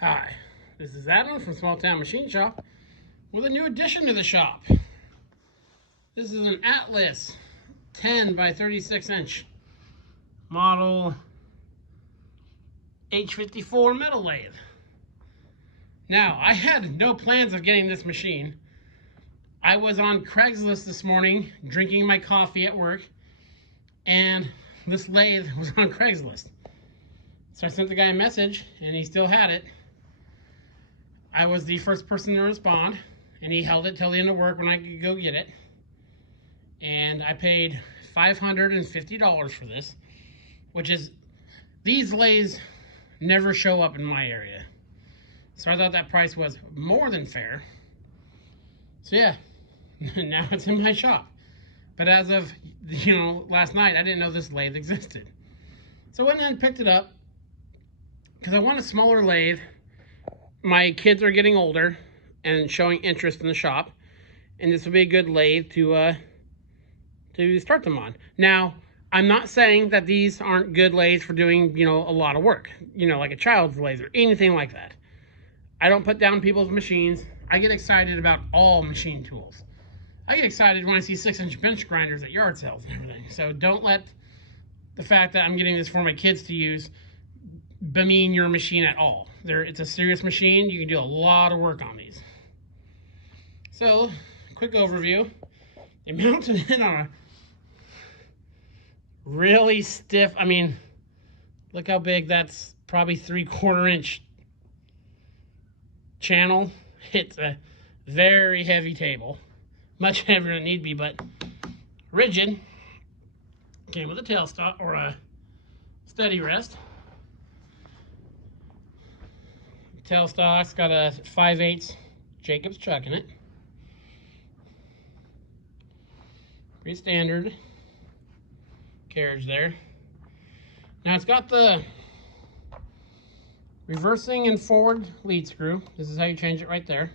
Hi, this is Adam from Small Town Machine Shop with a new addition to the shop. This is an Atlas 10 by 36 inch model h54 metal lathe. Now, I had no plans of getting this machine. I was on Craigslist this morning drinking my coffee at work, and this lathe was on Craigslist. So I sent the guy a message, and he still had it. I was the first person to respond, and he held it till the end of work when I could go get it. And I paid $550 for this, which is, these lathes never show up in my area. So I thought that price was more than fair. So yeah, now it's in my shop. But as of, last night, I didn't know this lathe existed. So I went and picked it up because I want a smaller lathe. My kids are getting older and showing interest in the shop, and this would be a good lathe to start them on. Now, I'm not saying that these aren't good lathes for doing, a lot of work, like a child's lathe or anything like that. I don't put down people's machines. I get excited about all machine tools. I get excited when I see 6-inch bench grinders at yard sales and everything. So don't let the fact that I'm getting this for my kids to use bemean your machine at all. It's a serious machine. You can do a lot of work on these. So, quick overview. They mounted it on a really stiff, look how big, that's probably 3/4 inch channel. It's a very heavy table. Much heavier than it need be, but rigid. Came with a tailstock or a steady rest. Tailstock's got a 5/8 Jacobs chuck in it. Pretty standard carriage there. Now it's got the reversing and forward lead screw. This is how you change it right there.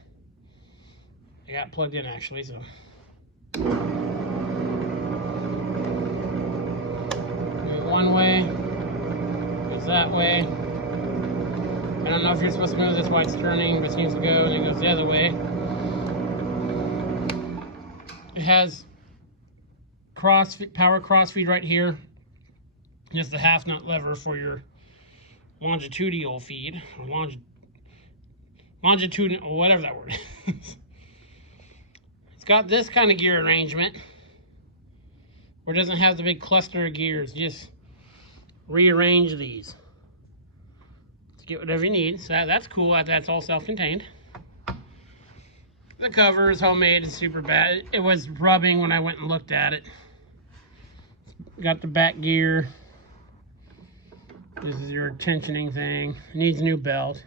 I got it plugged in actually, so. One way, goes that way. I don't know if you're supposed to move this while it's turning, but it seems to go, and it goes the other way. It has power cross feed right here. Just the half nut lever for your longitudinal feed, or longitudinal, whatever that word is. It's got this kind of gear arrangement where it doesn't have the big cluster of gears. You just rearrange these to get whatever you need. So that's cool. That's all self-contained. The cover is homemade. It's super bad. It was rubbing when I went and looked at it. Got the back gear. This is your tensioning thing. It needs a new belt.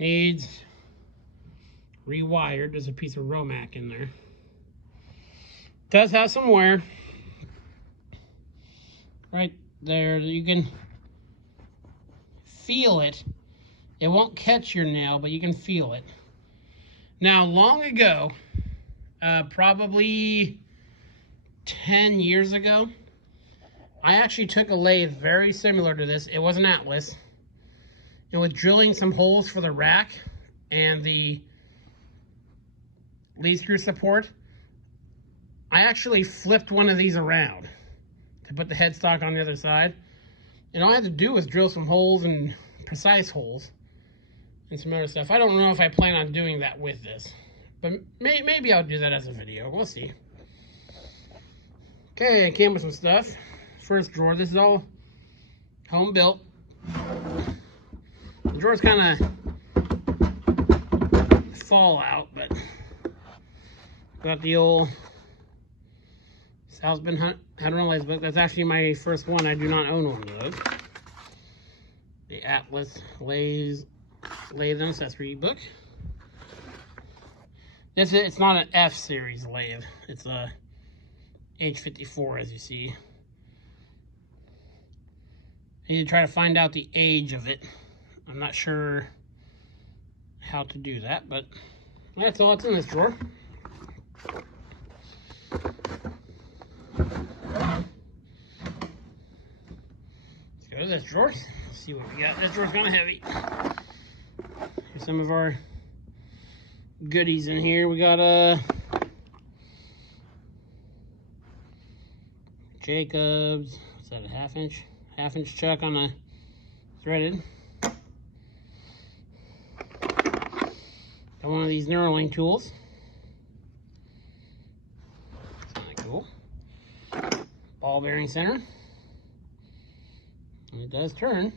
Needs rewired. There's a piece of Romac in there. Does have some wear. Right there, you can feel it. It won't catch your nail, but you can feel it. Now, long ago, probably 10 years ago, I actually took a lathe very similar to this. It was an Atlas. And with drilling some holes for the rack and the lead screw support, I actually flipped one of these around to put the headstock on the other side. And all I had to do was drill some holes, and precise holes, and some other stuff. I don't know if I plan on doing that with this, but maybe I'll do that as a video. We'll see. Okay, I came with some stuff. First drawer, this is all home built. The drawers kind of fall out, but got the old Sal's been had a lathe book. That's actually my first one. I do not own one of those. The Atlas lathe and accessory book. It's not an F series lathe. It's a h54, as you see. I need to try to find out the age of it. I'm not sure how to do that, but that's all that's in this drawer. Let's go to this drawer. Let's see what we got. This drawer's kind of heavy. some of our goodies in here. We got a Jacobs. What's that? A half inch chuck on a threaded. Got one of these knurling tools. Kind of cool. Ball bearing center. And it does turn.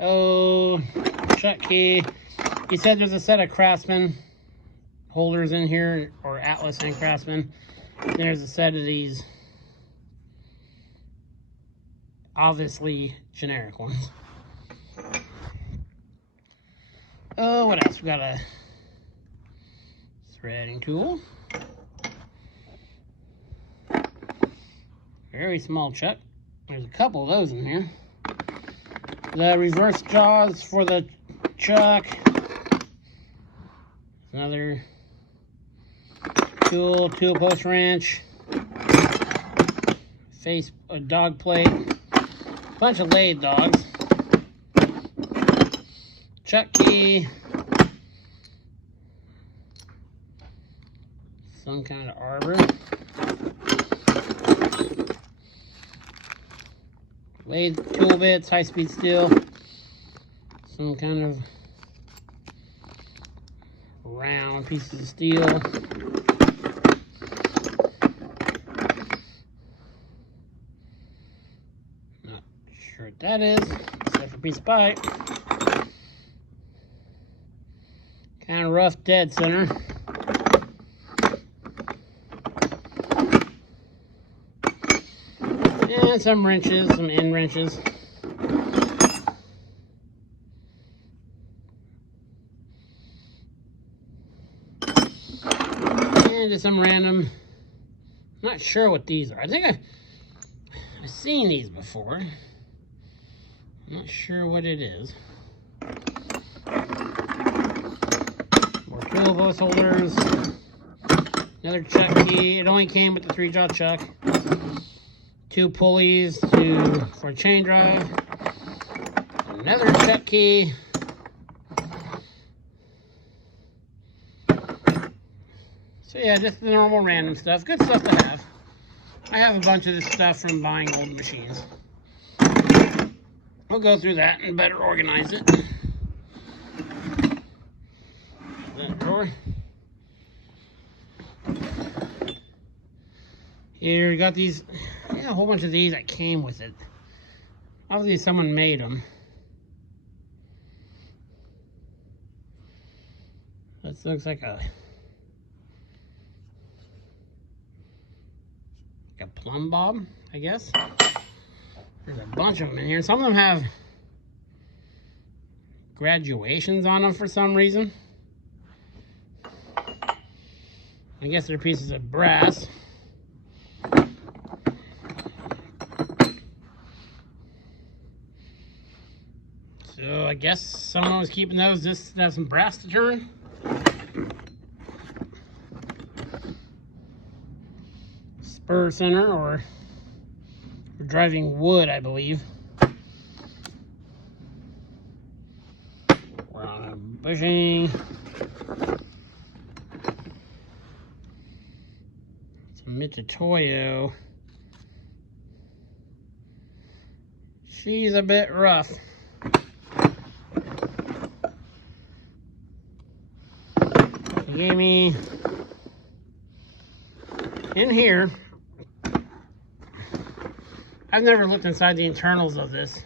Oh, chuck key. He said there's a set of Craftsman holders in here, or Atlas and Craftsman. There's a set of these, obviously generic ones. Oh, what else? We got a threading tool. Very small chuck. There's a couple of those in here. The reverse jaws for the chuck. Another tool post wrench. A dog plate. Bunch of lathe dogs. Chuck key. Some kind of arbor. Lathe tool bits, high-speed steel. Some kind of round pieces of steel. Not sure what that is, except for a piece of pipe. Kind of rough dead center. And some wrenches, some end wrenches. And just some random, not sure what these are. I think I've seen these before. I'm not sure what it is. More tool post holders. Another chuck key. It only came with the 3-jaw chuck. 2 pulleys for chain drive. Another chuck key. So yeah, just the normal random stuff. Good stuff to have. I have a bunch of this stuff from buying old machines. We'll go through that and better organize it. That drawer. Here we got these. Yeah, a whole bunch of these that came with it. Obviously someone made them. This looks like a plumb bob, I guess. There's a bunch of them in here. Some of them have graduations on them for some reason. I guess they're pieces of brass. So I guess someone was keeping those just to have some brass to turn. Spur center, or for driving wood, I believe. We're on a bushing. It's a Mitutoyo. She's a bit rough. He gave me in here. I've never looked inside the internals of this.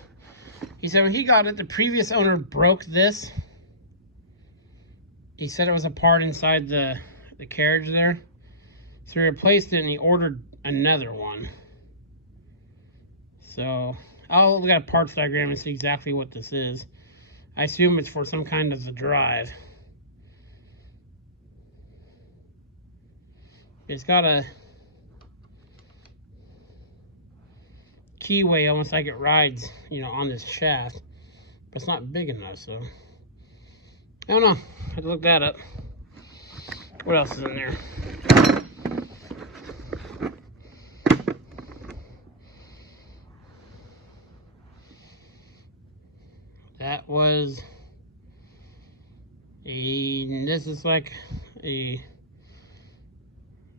He said when he got it, the previous owner broke this. He said it was a part inside the carriage there. So he replaced it and he ordered another one. So I'll look at a parts diagram and see exactly what this is. I assume it's for some kind of a drive. It's got a keyway, almost like it rides, you know, on this shaft, but it's not big enough, so I don't know. I have to look that up. What else is in there? That was this is like a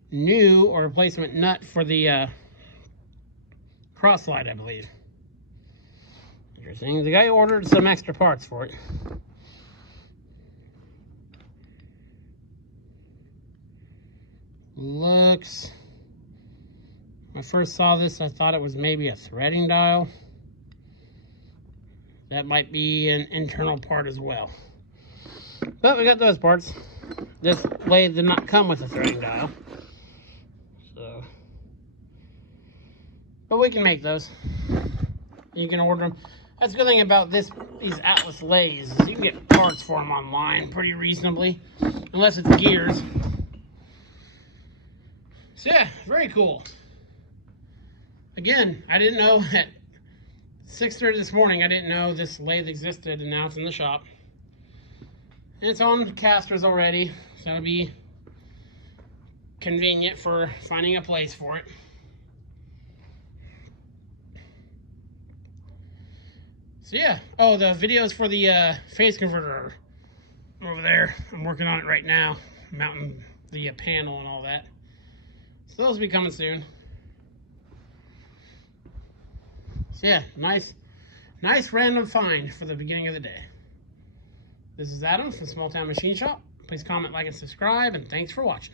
new or replacement nut for the cross slide, I believe. Interesting. The guy ordered some extra parts for it. Looks, when I first saw this, I thought it was maybe a threading dial. That might be an internal part as well. But we got those parts. This lathe did not come with a threading dial. So, but we can make those. You can order them. That's the good thing about these Atlas lathes is you can get parts for them online pretty reasonably, unless it's gears. So yeah, very cool. Again, I didn't know at 6:30 this morning, I didn't know this lathe existed, and now it's in the shop. And it's on casters already, so that'll be convenient for finding a place for it. So yeah, oh, the videos for the phase converter are over there. I'm working on it right now, mounting the panel and all that. So those will be coming soon. So yeah, nice random find for the beginning of the day. This is Adam from Small Town Machine Shop. Please comment, like, and subscribe, and thanks for watching.